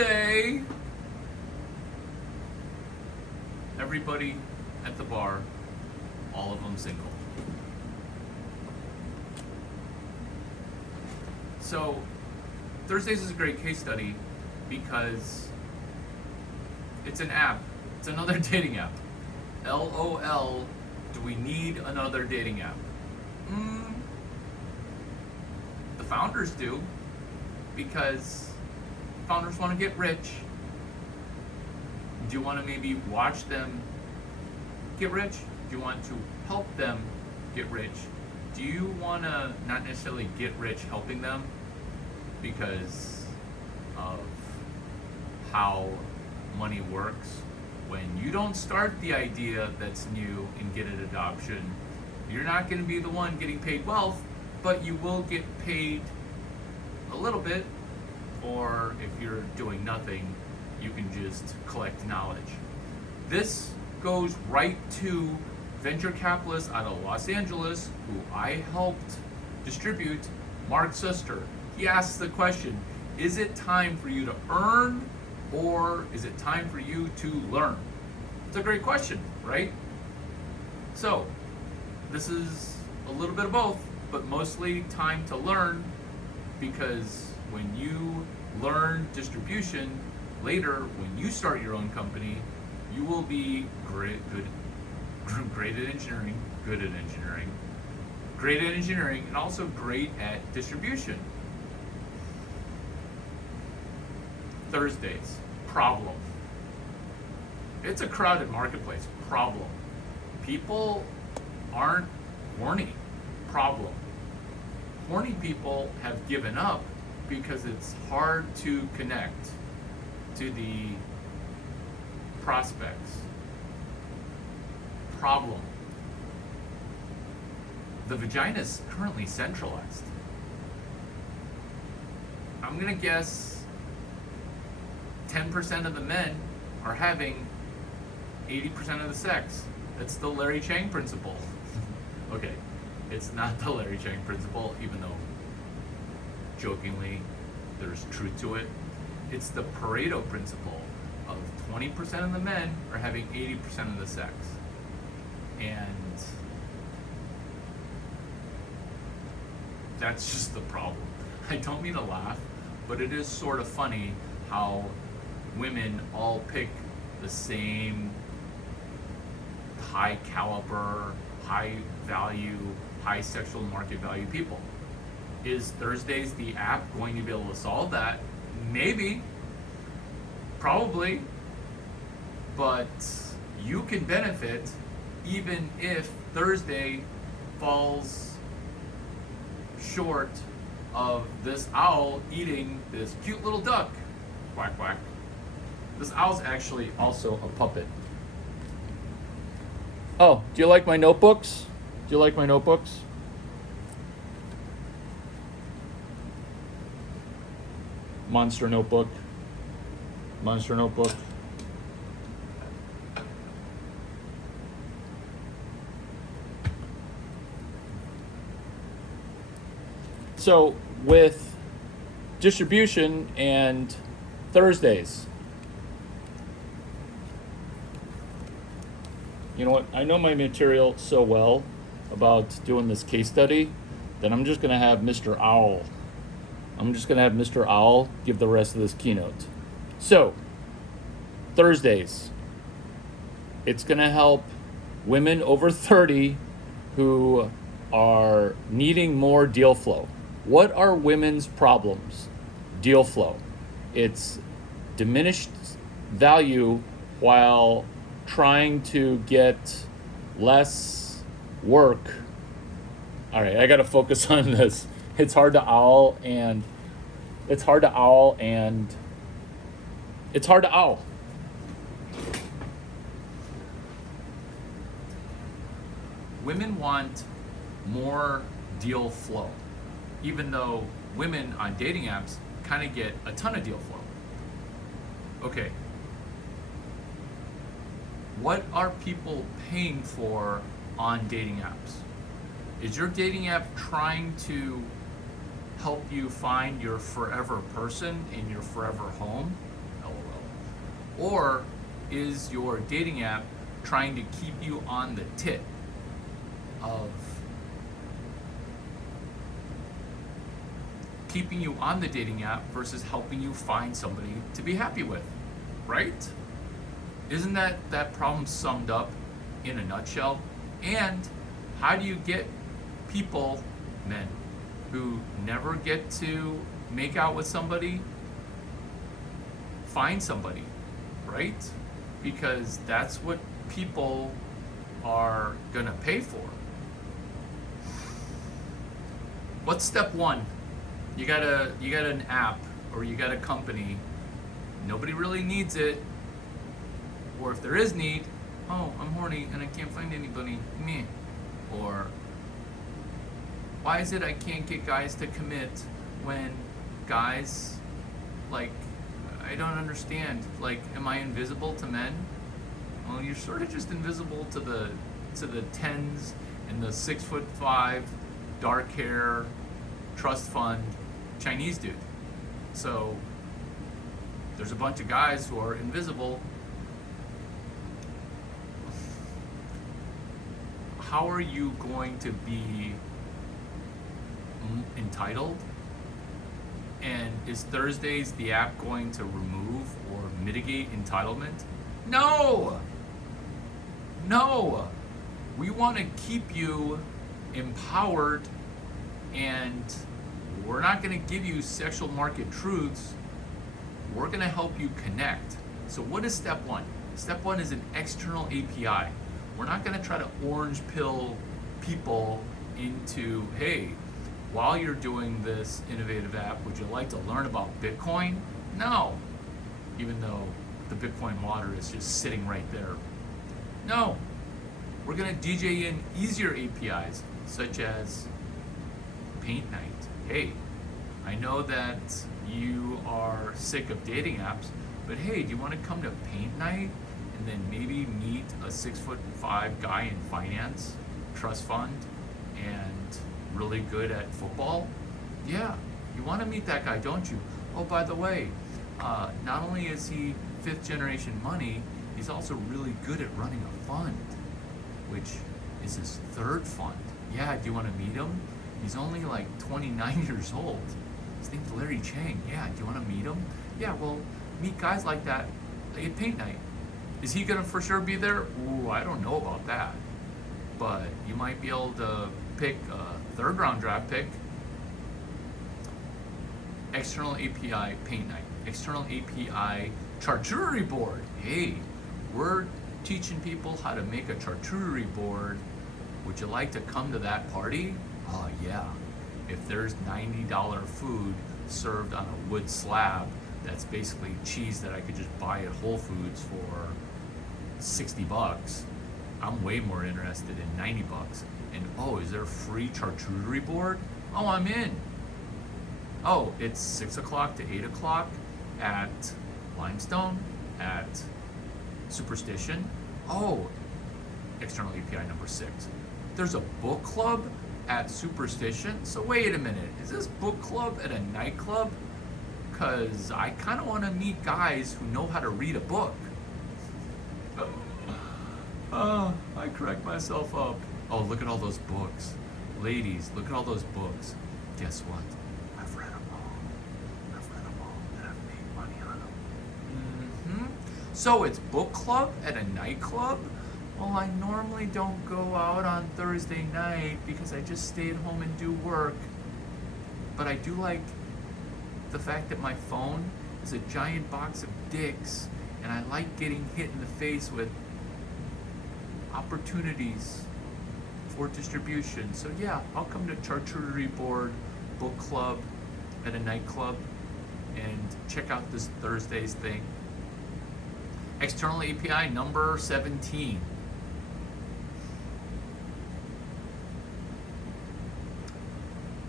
Thursday. Everybody at the bar, all of them single. So, Thursdays is a great case study because it's an app. It's another dating app. LOL, do we need another dating app? The founders do, because founders want to get rich. Do you want to maybe watch them get rich? Do you want to help them get rich? Do you want to not necessarily get rich helping them because of how money works? When you don't start the idea that's new and get it adoption, you're not going to be the one getting paid wealth, but you will get paid a little bit. Or if you're doing nothing, you can just collect knowledge. This goes right to venture capitalists out of Los Angeles, who I helped distribute, Mark Suster. He asks the question, is it time for you to earn, or is it time for you to learn? It's a great question, right? So, this is a little bit of both, but mostly time to learn, because when you learn distribution, later when you start your own company, you will be great at engineering, and also great at distribution. Thursdays, problem. It's a crowded marketplace, problem. People aren't horny, problem. Horny people have given up because it's hard to connect to the prospects. Problem. The vagina is currently centralized. I'm gonna guess 10% of the men are having 80% of the sex. It's the Larry Chang principle. Okay, it's not the Larry Chang principle, even though jokingly there's truth to it. It's the Pareto principle of 20% of the men are having 80% of the sex. And that's just the problem. I don't mean to laugh, but it is sort of funny how women all pick the same high caliber, high value, high sexual market value people. Is Thursdays the app going to be able to solve that? Maybe, probably, but you can benefit even if Thursday falls short of this owl eating this cute little duck. Quack, quack. This owl's actually also a puppet. Oh, do you like my notebooks? Do you like my notebooks? Monster notebook. Monster notebook. So with distribution and Thursdays, you know what? I know my material so well about doing this case study that I'm just going to have Mr. Owl. I'm just going to have Mr. Owl give the rest of this keynote. So, Thursdays. It's going to help women over 30 who are needing more deal flow. What are women's problems? Deal flow. It's diminished value while trying to get less work. All right, I got to focus on this. It's hard to owl and it's hard to owl. Women want more deal flow, even though women on dating apps kind of get a ton of deal flow. Okay. What are people paying for on dating apps? Is your dating app trying to help you find your forever person in your forever home? Or is your dating app trying to keep you on the tip of keeping you on the dating app versus helping you find somebody to be happy with, right? Isn't that problem summed up in a nutshell? And how do you get people, men, who never get to make out with somebody, find somebody, right? Because that's what people are gonna pay for. What's step one? You got an app or you got a company. Nobody really needs it. Or if there is need, oh, I'm horny and I can't find anybody. Meh. Or why is it I can't get guys to commit when guys, like, I don't understand. Like, am I invisible to men? Well, you're sort of just invisible to the 10s and the 6'5", dark hair, trust fund Chinese dude. So there's a bunch of guys who are invisible. How are you going to be entitled? And is Thursdays the app going to remove or mitigate entitlement? No! No! We want to keep you empowered, and we're not going to give you sexual market truths. We're going to help you connect. So what is step one? Step one is an external API. We're not going to try to orange pill people into, hey, while you're doing this innovative app, would you like to learn about Bitcoin? No. Even though the Bitcoin water is just sitting right there. No. We're going to DJ in easier APIs, such as Paint Night. Hey, I know that you are sick of dating apps, but hey, do you want to come to Paint Night and then maybe meet a 6'5" guy in finance, trust fund, and really good at football? Yeah, you want to meet that guy, don't you? Oh, by the way, not only is he 5th generation money, he's also really good at running a fund, which is his 3rd fund. Yeah, do you want to meet him? He's only like 29 years old. His name's Larry Chang. Yeah, do you want to meet him? Yeah, well, meet guys like that at Paint Night. Is he gonna for sure be there? Ooh, I don't know about that. But you might be able to pick a 3rd round draft pick. External API Paint Night. External API charcuterie board. Hey, we're teaching people how to make a charcuterie board. Would you like to come to that party? Oh yeah. If there's $90 food served on a wood slab, that's basically cheese that I could just buy at Whole Foods for $60, I'm way more interested in $90. And oh, is there a free charcuterie board? Oh, I'm in. Oh, it's 6 o'clock to 8 o'clock at Limestone, at Superstition. Oh, external API number 6. There's a book club at Superstition. So wait a minute, is this book club at a nightclub? Because I kind of want to meet guys who know how to read a book. I crack myself up. Oh, look at all those books. Ladies, look at all those books. Guess what? I've read them all. And I've made money on them. So it's book club at a nightclub? Well, I normally don't go out on Thursday night because I just stay at home and do work. But I do like the fact that my phone is a giant box of dicks, and I like getting hit in the face with opportunities for distribution. So yeah, I'll come to charcuterie board book club at a nightclub and check out this Thursday's thing. External API number 17.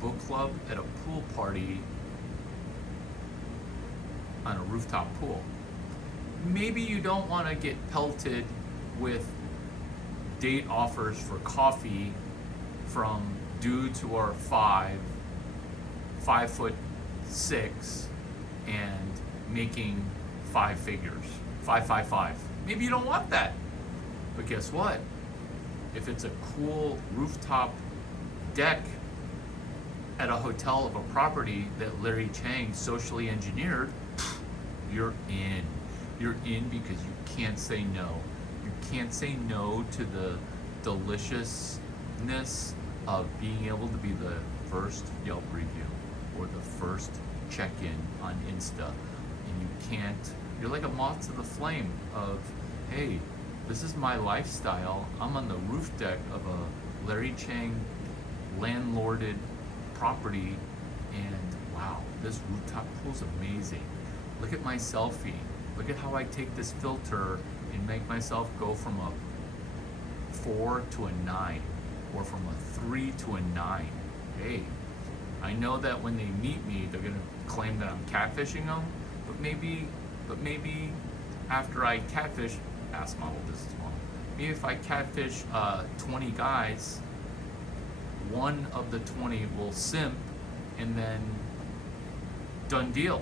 Book club at a pool party on a rooftop pool. Maybe you don't want to get pelted with date offers for coffee from dudes who are 5'6", and making 5 figures, 555. Maybe you don't want that. But guess what? If it's a cool rooftop deck at a hotel of a property that Larry Chang socially engineered, you're in. You're in because you can't say no. You can't say no to the deliciousness of being able to be the first Yelp review or the first check-in on Insta. And you can't, you're like a moth to the flame of, hey, this is my lifestyle. I'm on the roof deck of a Larry Chang landlorded property, and wow, this rooftop pool's amazing. Look at my selfie. Look at how I take this filter and make myself go from a 4 to a 9, or from a 3 to a 9. Hey, I know that when they meet me, they're gonna claim that I'm catfishing them, but maybe after I catfish, ass model, business model, maybe if I catfish 20 guys, one of the 20 will simp, and then done deal.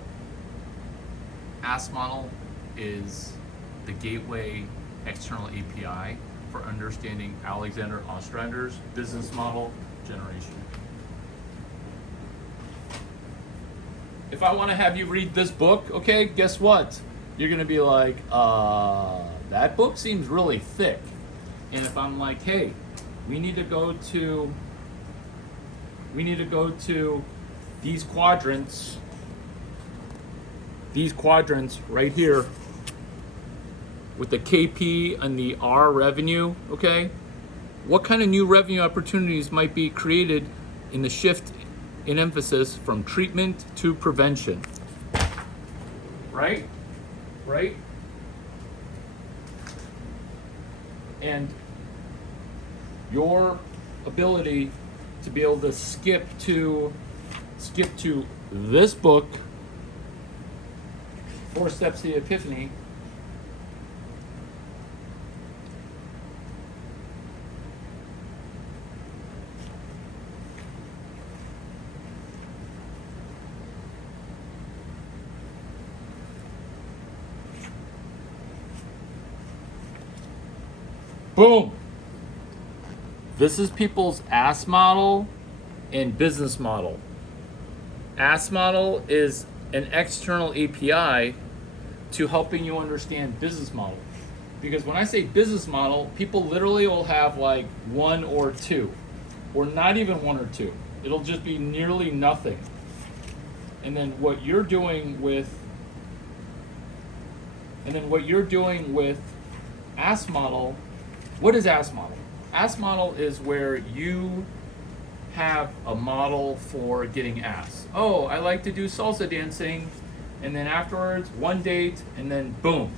Ass model is the gateway external API for understanding Alexander Ostrander's business model generation. If I want to have you read this book, okay, guess what? You're gonna be like, that book seems really thick. And if I'm like, hey, we need to go to these quadrants right here with the KP and the R revenue, okay? What kind of new revenue opportunities might be created in the shift in emphasis from treatment to prevention? Right? And your ability to be able to skip to this book, 4 Steps to the Epiphany, boom. This is people's ass model and business model. Ass model is an external API to helping you understand business model. Because when I say business model, people literally will have like 1 or 2, or not even 1 or 2. It'll just be nearly nothing. And then what you're doing with ass model, what is ass model? Ass model is where you have a model for getting ass. Oh, I like to do salsa dancing, and then afterwards, one date, and then boom.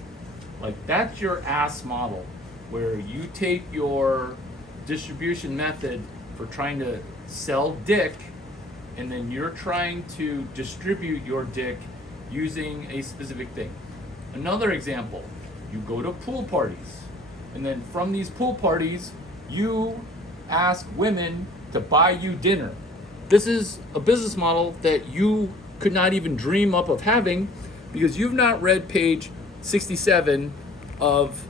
Like, that's your ass model, where you take your distribution method for trying to sell dick, and then you're trying to distribute your dick using a specific thing. Another example, you go to pool parties, and then from these pool parties, you ask women to buy you dinner. This is a business model that you could not even dream up of having because you've not read page 67 of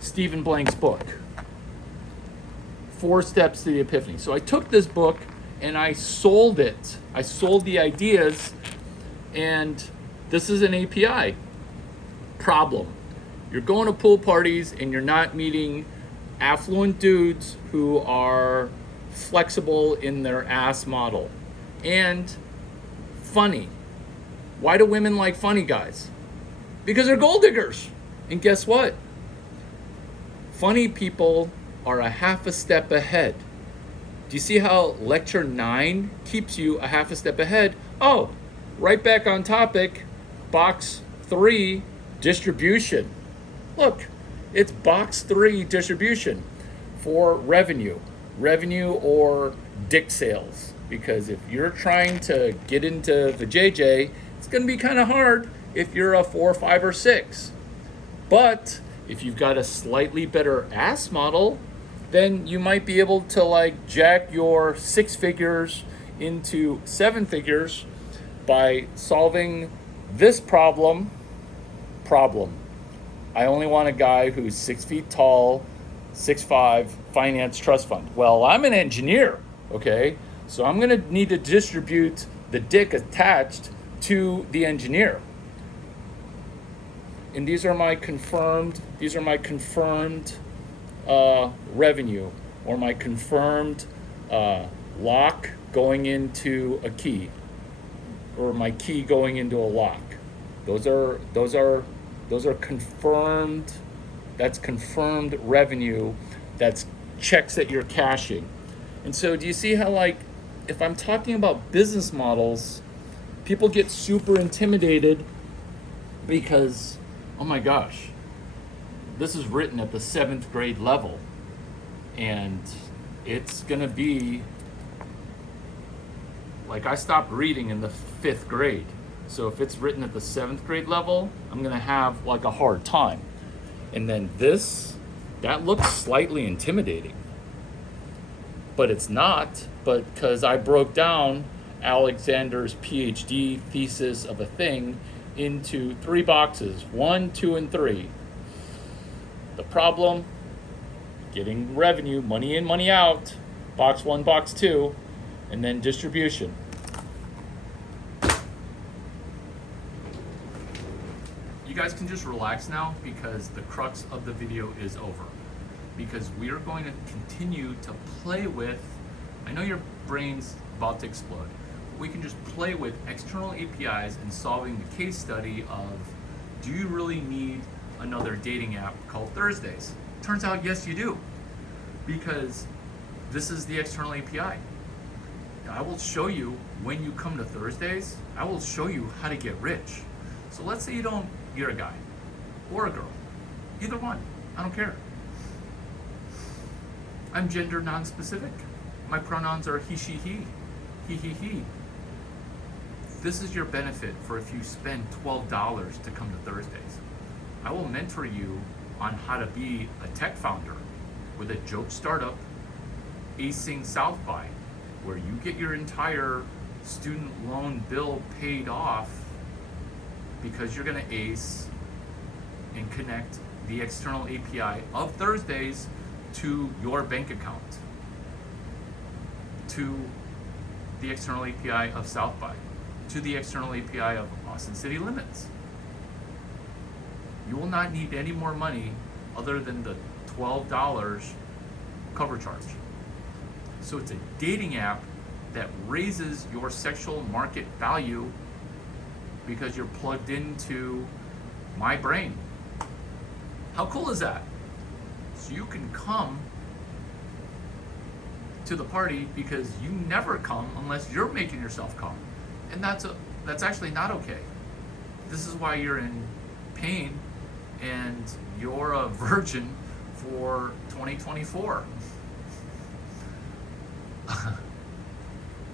Stephen Blank's book, 4 Steps to the Epiphany. So I took this book and I sold it. I sold the ideas, and this is an API problem. You're going to pool parties and you're not meeting affluent dudes who are flexible in their ass model and funny. Why do women like funny guys? Because they're gold diggers. And guess what? Funny people are a half a step ahead. Do you see how lecture 9 keeps you a half a step ahead? Oh, right back on topic, box 3, distribution. Look, it's box 3 distribution for revenue or dick sales. Because if you're trying to get into the JJ, it's going to be kind of hard if you're a 4, 5, or 6. But if you've got a slightly better ass model, then you might be able to like jack your 6 figures into 7 figures by solving this problem Problem. I only want a guy who's 6 feet tall, 6'5", finance trust fund. Well, I'm an engineer, okay? So I'm gonna need to distribute the dick attached to the engineer. And these are my confirmed revenue, or my confirmed lock going into a key, or my key going into a lock. Those are confirmed. That's confirmed revenue. That's checks that you're cashing. And so do you see how, like, if I'm talking about business models, people get super intimidated because, oh my gosh, this is written at the 7th grade level, and it's gonna be like, I stopped reading in the 5th grade. So if it's written at the 7th grade level, I'm gonna have like a hard time. And then that looks slightly intimidating, but it's not, but because I broke down Alexander's PhD thesis of a thing into 3 boxes, 1, 2, and 3. The problem, getting revenue, money in, money out, box 1, box 2, and then distribution. You guys can just relax now, because the crux of the video is over. Because we are going to continue to play with, I know your brain's about to explode, we can just play with external APIs and solving the case study of, do you really need another dating app called Thursdays? Turns out, yes, you do, because this is the external API. I will show you, when you come to Thursdays, I will show you how to get rich. So let's say you're a guy or a girl, either one, I don't care. I'm gender non-specific. My pronouns are he, she, he. This is your benefit for if you spend $12 to come to Thursdays. I will mentor you on how to be a tech founder with a joke startup, acing South by, where you get your entire student loan bill paid off because you're gonna ace and connect the external API of Thursdays to your bank account, to the external API of South by, to the external API of Austin City Limits. You will not need any more money other than the $12 cover charge. So it's a dating app that raises your sexual market value because you're plugged into my brain. How cool is that? So you can come to the party because you never come unless you're making yourself come. And that's actually not okay. This is why you're in pain and you're a virgin for 2024.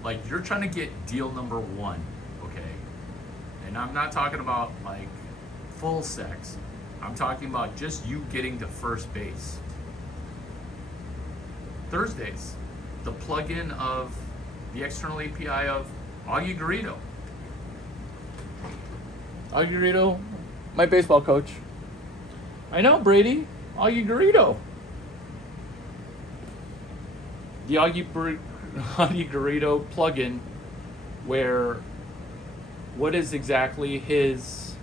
Like, you're trying to get deal number 1, okay? And I'm not talking about like full sex. I'm talking about just you getting to first base. Thursdays, the plugin of the external API of Augie Garrido. Augie Garrido, my baseball coach. I know, Brady. Augie Garrido. The Augie Garrido plugin, where what is exactly his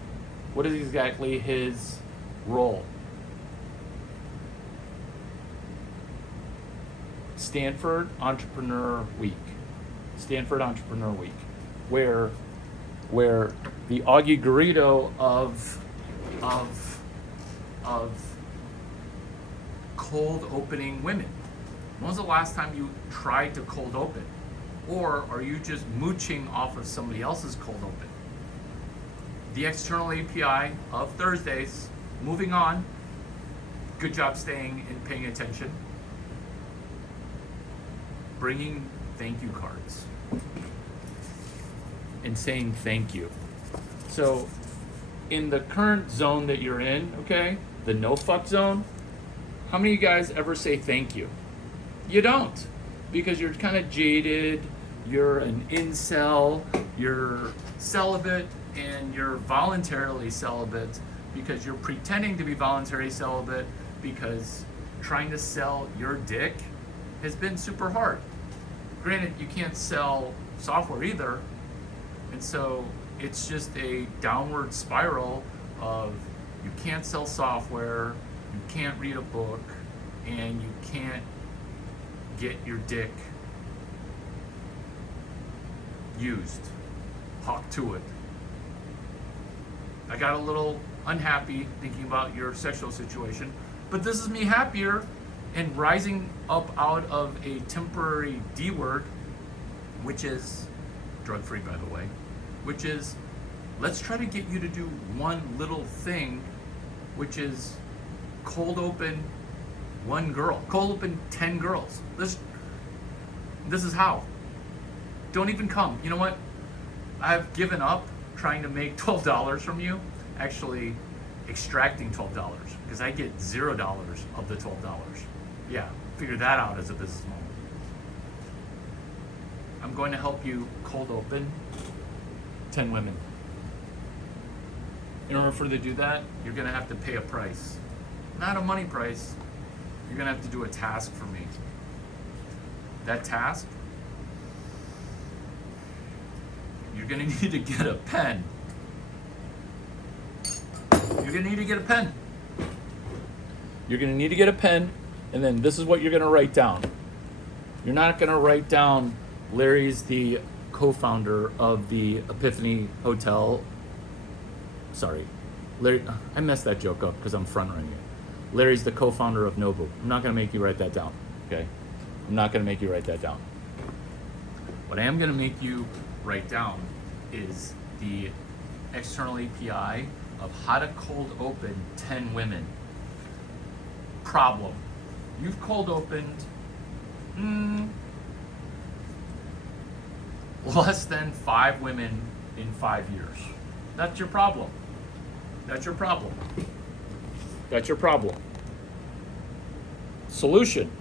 role? Stanford Entrepreneur Week, where the Augie Garrido of cold opening women. When was the last time you tried to cold open? Or are you just mooching off of somebody else's cold open? The external API of Thursdays, moving on. Good job staying and paying attention. Bringing thank you cards and saying thank you. So in the current zone that you're in, okay, the no fuck zone, how many of you guys ever say thank you? You don't, because you're kind of jaded, you're an incel, you're celibate, and you're voluntarily celibate because you're pretending to be voluntary celibate because trying to sell your dick has been super hard. Granted, you can't sell software either, and so it's just a downward spiral of you can't sell software, you can't read a book, and you can't get your dick used. Hawk to it. I got a little unhappy thinking about your sexual situation, but this is me happier and rising up out of a temporary D word, which is drug-free, by the way, which is let's try to get you to do one little thing, which is cold open one girl, cold open 10 girls. This is how. Don't even come. You know what? I've given up trying to make $12 from you, actually extracting $12, because I get $0 of the $12. Yeah, figure that out as a business model. I'm going to help you cold open 10 women. In order for you to do that, you're going to have to pay a price. Not a money price. You're going to have to do a task for me. That task, you're going to need to get a pen. You're going to need to get a pen. You're going to need to get a pen, and then this is what you're going to write down. You're not going to write down Larry's the co-founder of the Epiphany Hotel. Sorry, Larry, I messed that joke up because I'm front-running it. Larry's the co-founder of Nobu. I'm not going to make you write that down, okay? I'm not going to make you write that down. What I am going to make you write down is the external API of how to cold open 10 women. Problem. You've cold opened less than 5 women in 5 years. That's your problem. That's your problem. That's your problem. Solution.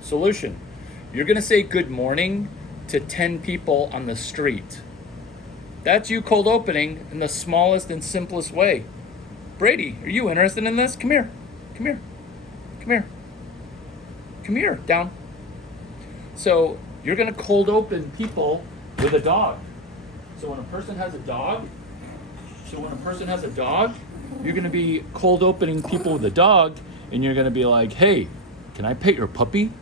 Solution. You're going to say good morning to 10 people on the street. That's you cold opening in the smallest and simplest way. Brady, are you interested in this? Come here. Come here. Come here. Come here. Down. So you're going to cold open people with a dog. So when a person has a dog, you're going to be cold opening people with a dog, and you're going to be like, hey, can I pet your puppy?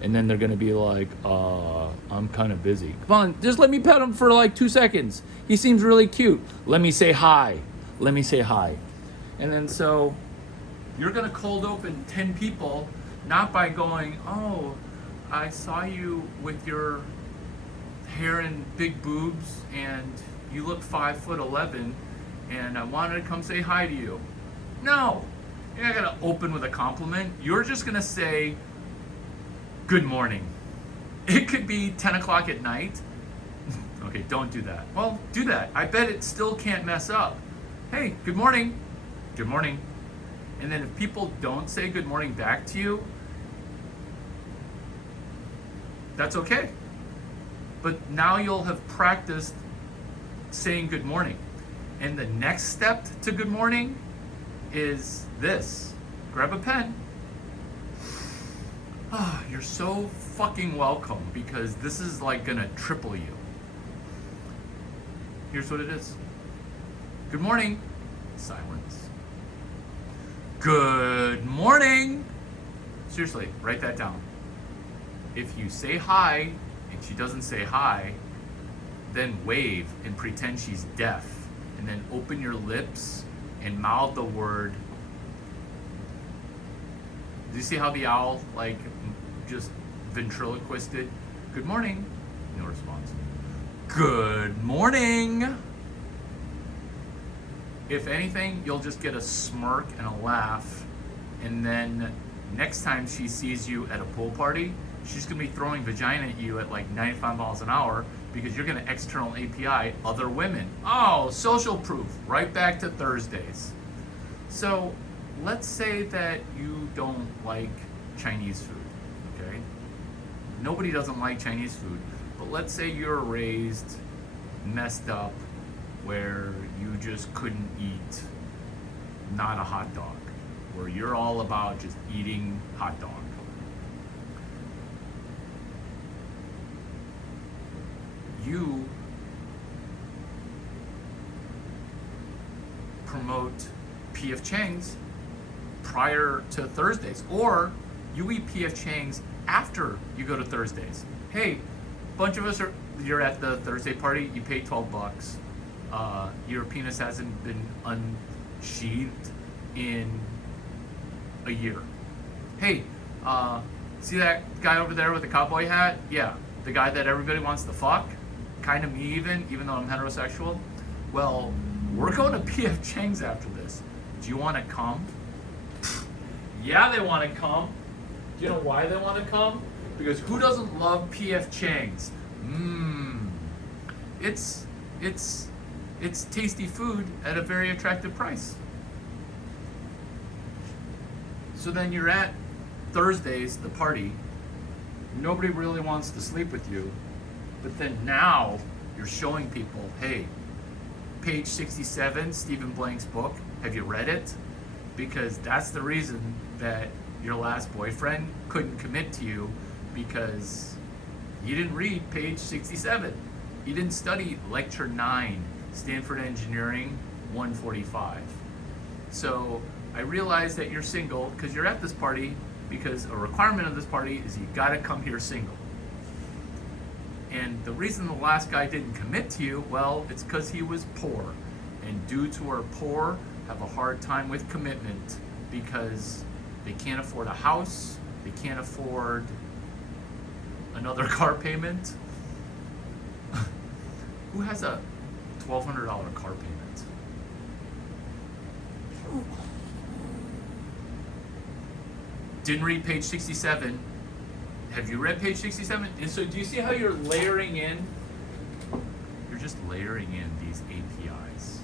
And then they're going to be like, I'm kind of busy. Come on, just let me pet him for like 2 seconds. He seems really cute. Let me say hi. Let me say hi. And then so you're going to cold open 10 people, not by going, oh, I saw you with your hair and big boobs, and you look 5'11", and I wanted to come say hi to you. No, you're not gonna open with a compliment. You're just gonna say, good morning. It could be 10 o'clock at night. Okay, don't do that. Well, do that. I bet it still can't mess up. Hey, good morning. Good morning. And then if people don't say good morning back to you, that's okay. But now you'll have practiced saying good morning. And the next step to good morning is this. Grab a pen. You're so fucking welcome, because this is like gonna triple you. Here's what it is. Good morning. Silence. Good morning. Seriously, write that down. If you say hi and she doesn't say hi, then wave and pretend she's deaf. And then open your lips and mouth the word. Do you see how the owl like just ventriloquisted? Good morning. No response. Good morning. If anything, you'll just get a smirk and a laugh, and then next time she sees you at a pool party, she's gonna be throwing vagina at you at like 95 miles an hour, because you're gonna external API other women. Oh, social proof, right back to Thursdays. So let's say that you don't like Chinese food, okay? Nobody doesn't like Chinese food, but let's say you're raised messed up where you just couldn't eat not a hot dog, where you're all about just eating hot dog. You promote P.F. Chang's prior to Thursdays, or you eat P.F. Chang's after you go to Thursdays. Hey, bunch of us you're at the Thursday party, you pay $12. Your penis hasn't been unsheathed in a year. Hey, see that guy over there with the cowboy hat? Yeah, the guy that everybody wants to fuck, kind of me even though I'm heterosexual. Well, we're going to P.F. Chang's after this. Do you want to come? Yeah, they want to come. Do you know why they want to come? Because who doesn't love P.F. Chang's? It's tasty food at a very attractive price. So then you're at Thursdays, the party. Nobody really wants to sleep with you. But then now you're showing people, hey, page 67, Stephen Blank's book, have you read it? Because that's the reason that your last boyfriend couldn't commit to you, because you didn't read page 67. You didn't study lecture 9, Stanford Engineering 145. So I realize that you're single because you're at this party, because a requirement of this party is you gotta come here single. And the reason the last guy didn't commit to you, well, it's because he was poor. And dudes who are poor have a hard time with commitment because they can't afford a house, they can't afford another car payment. Who has a $1,200 car payment? Didn't read page 67. Have you read page 67? And so do you see how you're layering in? You're just layering in these APIs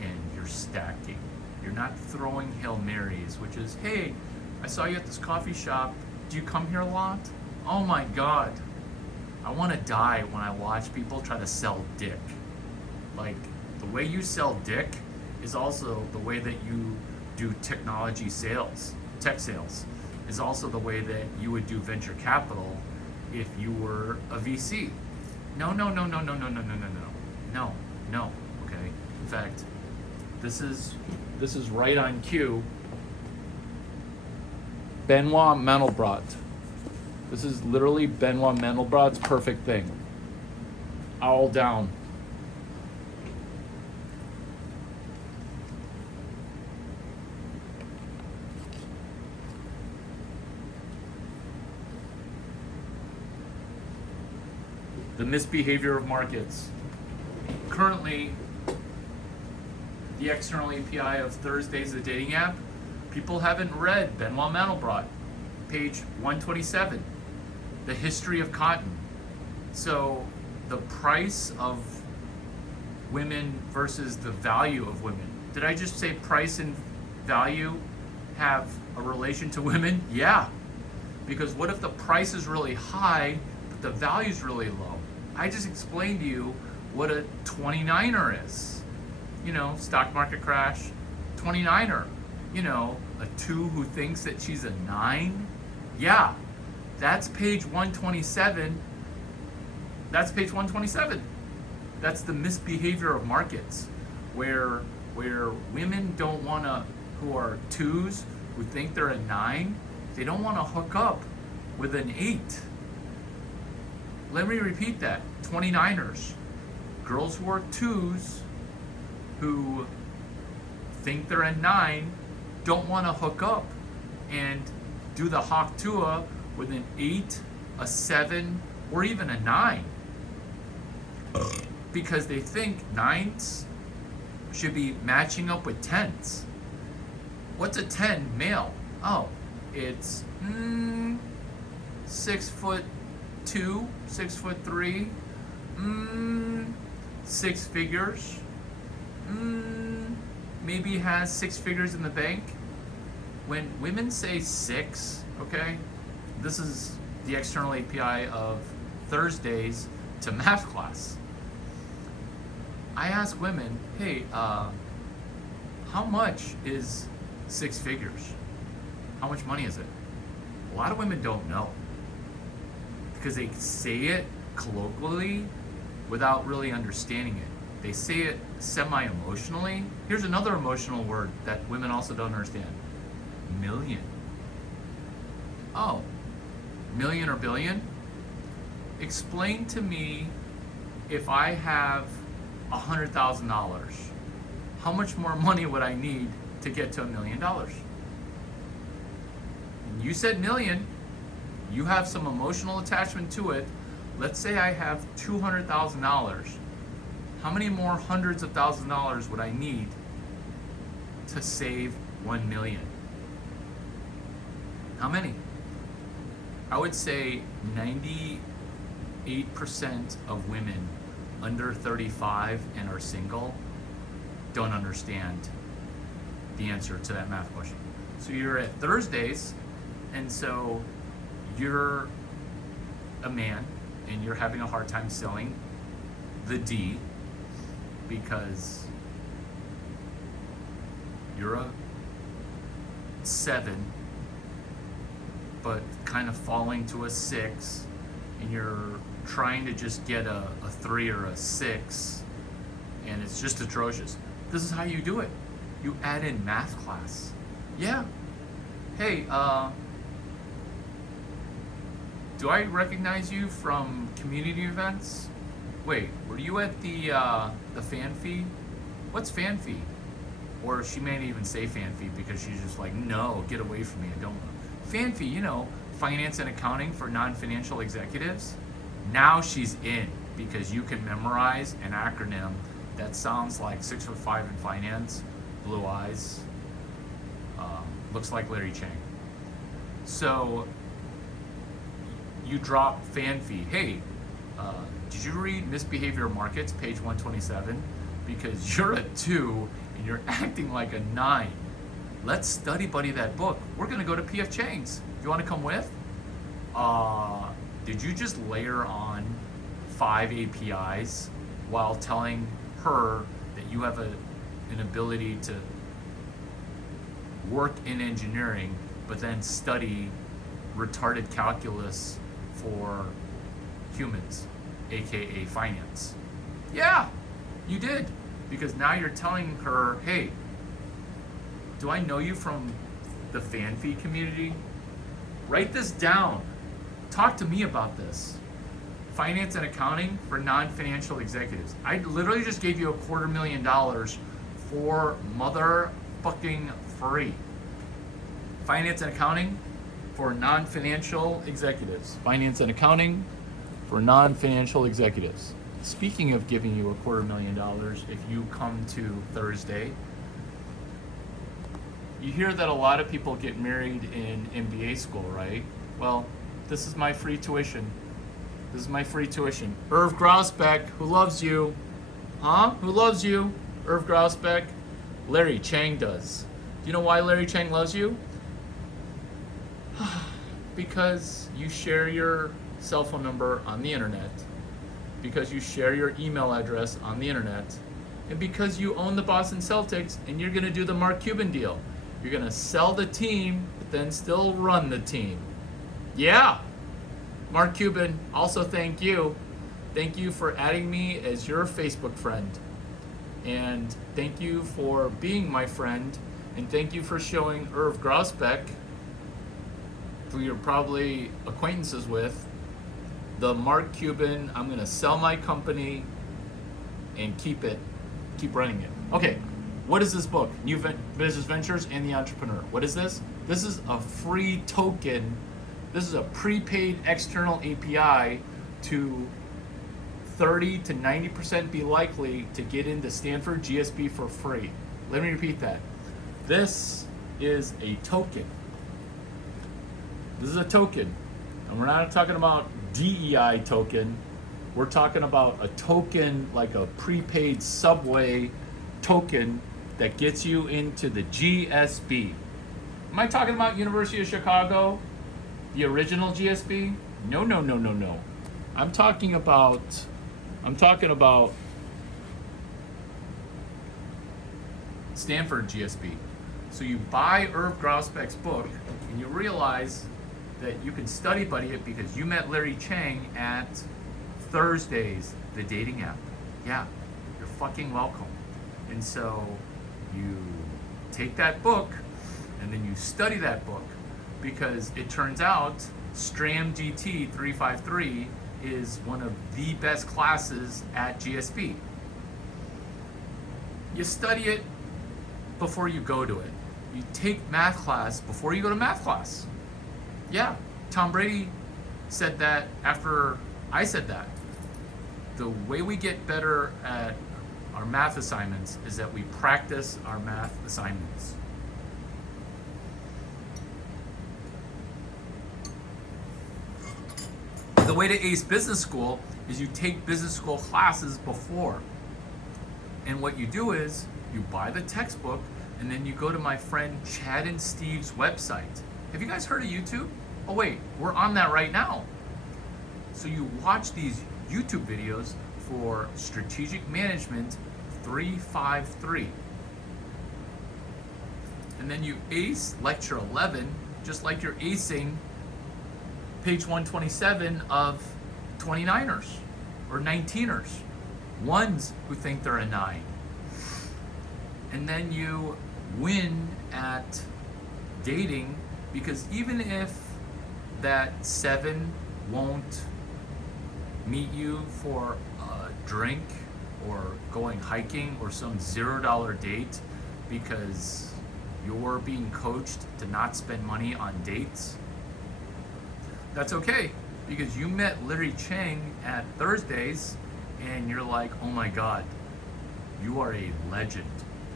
and you're stacking. You're not throwing Hail Marys, which is, hey, I saw you at this coffee shop. Do you come here a lot? Oh my God. I want to die when I watch people try to sell dick. Like, the way you sell dick is also the way that you do technology sales, tech sales, is also the way that you would do venture capital if you were a VC. No, okay? In fact, this is right on cue. Benoit Mandelbrot. This is literally Benoit Mandelbrot's perfect thing. Owl down. The misbehavior of markets. Currently, the external API of Thursdays, the dating app, people haven't read Benoit Mandelbrot, page 127, the history of cotton. So the price of women versus the value of women. Did I just say price and value have a relation to women? Yeah, because what if the price is really high, but the value is really low? I just explained to you what a 29er is. You know, stock market crash, 29er. You know, a 2 who thinks that she's a 9. Yeah, that's page 127. That's page 127. That's the misbehavior of markets, where women don't want to, who are 2s, who think they're a 9, they don't want to hook up with an 8. Let me repeat that. 29ers, girls who are 2s, who think they're a 9, don't want to hook up and do the Hawk Tuah with an 8, a 7, or even a 9. Because they think 9s should be matching up with 10s. What's a 10 male? Oh, it's 6'2", 6'3", 6 figures, maybe has 6 figures in the bank. When women say 6, okay, this is the external API of Thursdays to math class. I ask women, hey, How much is 6 figures? How much money is it? A lot of women don't know because they say it colloquially without really understanding it. They say it semi-emotionally. Here's another emotional word that women also don't understand. Million. Oh, million or billion? Explain to me, if I have $100,000, how much more money would I need to get to $1 million? You said million. You have some emotional attachment to it. Let's say I have $200,000. How many more hundreds of thousands of dollars would I need to save 1 million? How many? I would say 98% of women under 35 and are single don't understand the answer to that math question. So you're at Thursdays, and so you're a man and you're having a hard time selling the D because you're a 7 but kind of falling to a 6, and you're trying to just get a 3 or a 6, and it's just atrocious. This is how you do it. You add in math class. Yeah. Hey, do I recognize you from community events? Wait, were you at the fan fee? What's fan fee? Or she may not even say fan fee because she's just like, no, get away from me, I don't. Fan fee, you know, finance and accounting for non-financial executives. Now she's in because you can memorize an acronym that sounds like 6'5" in finance, blue eyes, looks like Larry Chang. So you drop fan fee. Hey, did you read Misbehavior Markets, page 127? Because you're a 2 and you're acting like a 9. Let's study buddy that book. We're gonna go to PF Chang's. You wanna come with? Did you just layer on 5 APIs while telling her that you have an ability to work in engineering but then study retarded calculus for humans, aka finance? Yeah, you did. Because now you're telling her, hey, do I know you from the fan fee community? Write this down. Talk to me about this. Finance and accounting for non-financial executives. I literally just gave you $250,000 for motherfucking free. Finance and accounting for non-financial executives. Finance and accounting for non-financial executives. Speaking of giving you $250,000, if you come to Thursday, you hear that a lot of people get married in MBA school, right? Well, this is my free tuition. This is my free tuition. Irv Grausbeck, who loves you? Huh? Who loves you? Irv Grausbeck? Larry Chang does. Do you know why Larry Chang loves you? Because you share your cell phone number on the internet, because you share your email address on the internet, and because you own the Boston Celtics and you're gonna do the Mark Cuban deal. You're gonna sell the team, but then still run the team. Yeah. Mark Cuban, also thank you. Thank you for adding me as your Facebook friend. And thank you for being my friend. And thank you for showing Irv Grausbeck, who you're probably acquaintances with, the Mark Cuban, I'm gonna sell my company and keep running it. Okay, what is this book? New Business Ventures and the Entrepreneur. What is this? This is a free token. This is a prepaid external API to 30 to 90% be likely to get into Stanford GSB for free. Let me repeat that. This is a token. This is a token. And we're not talking about DEI token. We're talking about a token like a prepaid subway token that gets you into the GSB. Am I talking about University of Chicago? The original GSB? No. I'm talking about Stanford GSB. So you buy Irv Grausbeck's book, and you realize that you can study buddy it because you met Larry Chang at Thursdays, the dating app. Yeah, you're fucking welcome. And so you take that book and then you study that book, because it turns out Stram GT 353 is one of the best classes at GSB. You study it before you go to it. You take math class before you go to math class. Yeah, Tom Brady said that after I said that. The way we get better at our math assignments is that we practice our math assignments. The way to ace business school is you take business school classes before. And what you do is you buy the textbook, and then you go to my friend Chad and Steve's website. Have you guys heard of YouTube? Oh wait, we're on that right now. So you watch these YouTube videos for Strategic Management 353. And then you ace lecture 11, just like you're acing page 127 of 29ers or 19ers, ones who think they're a 9. And then you win at dating, because even if that 7 won't meet you for a drink or going hiking or some $0 date because you're being coached to not spend money on dates, that's okay, because you met Larry Chang at Thursdays and you're like, oh my God, you are a legend.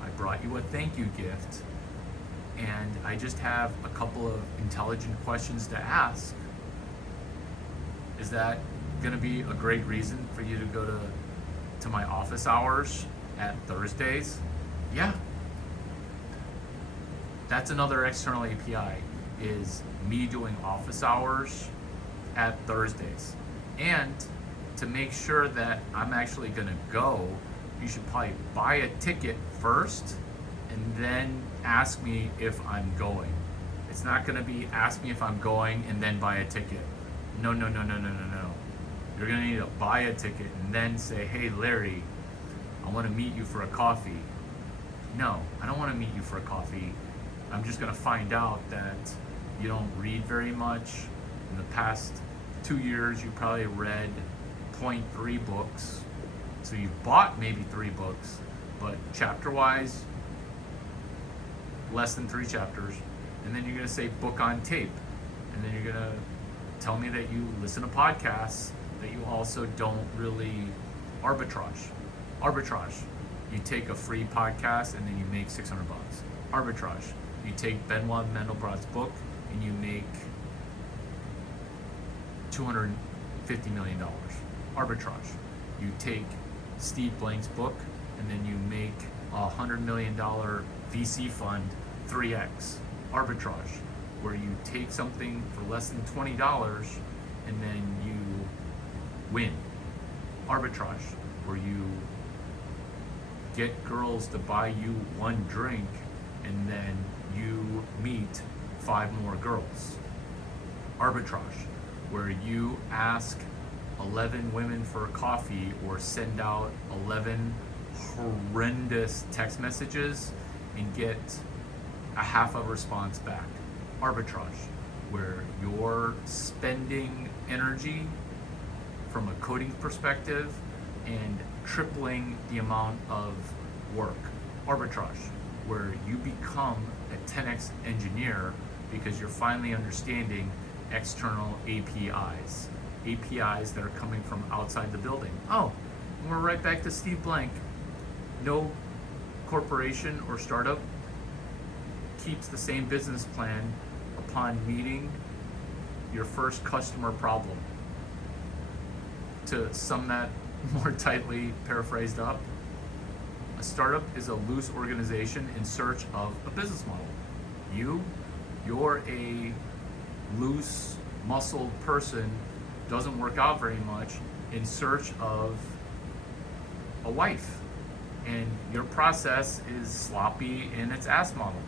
I brought you a thank you gift, and I just have a couple of intelligent questions to ask. Is that gonna be a great reason for you to go to my office hours at Thursdays? Yeah. That's another external API, is me doing office hours at Thursdays. And to make sure that I'm actually gonna go, you should probably buy a ticket first and then ask me if I'm going. It's not gonna be ask me if I'm going and then buy a ticket. No. You're gonna need to buy a ticket and then say, hey Larry, I wanna meet you for a coffee. No, I don't wanna meet you for a coffee. I'm just gonna find out that you don't read very much. In the past 2 years, you probably read 0.3 books. So you've bought maybe 3 books, but chapter-wise, less than 3 chapters. And then you're gonna say book on tape. And then you're gonna tell me that you listen to podcasts, that you also don't really arbitrage. Arbitrage. You take a free podcast and then you make $600. Arbitrage. You take Benoit Mandelbrot's book and you make $250 million. Arbitrage. You take Steve Blank's book and then you make $100 million VC fund 3x. Arbitrage, where you take something for less than $20 and then you win. Arbitrage, where you get girls to buy you 1 drink and then you meet 5 more girls. Arbitrage, where you ask 11 women for a coffee or send out 11 horrendous text messages and get a half a response back. Arbitrage, where you're spending energy from a coding perspective and tripling the amount of work. Arbitrage, where you become a 10x engineer because you're finally understanding external APIs. APIs that are coming from outside the building. Oh, and we're right back to Steve Blank. No corporation or startup keeps the same business plan upon meeting your first customer problem. To sum that more tightly paraphrased up, a startup is a loose organization in search of a business model. You're a loose, muscled person, doesn't work out very much, in search of a wife. and your process is sloppy in its ass model.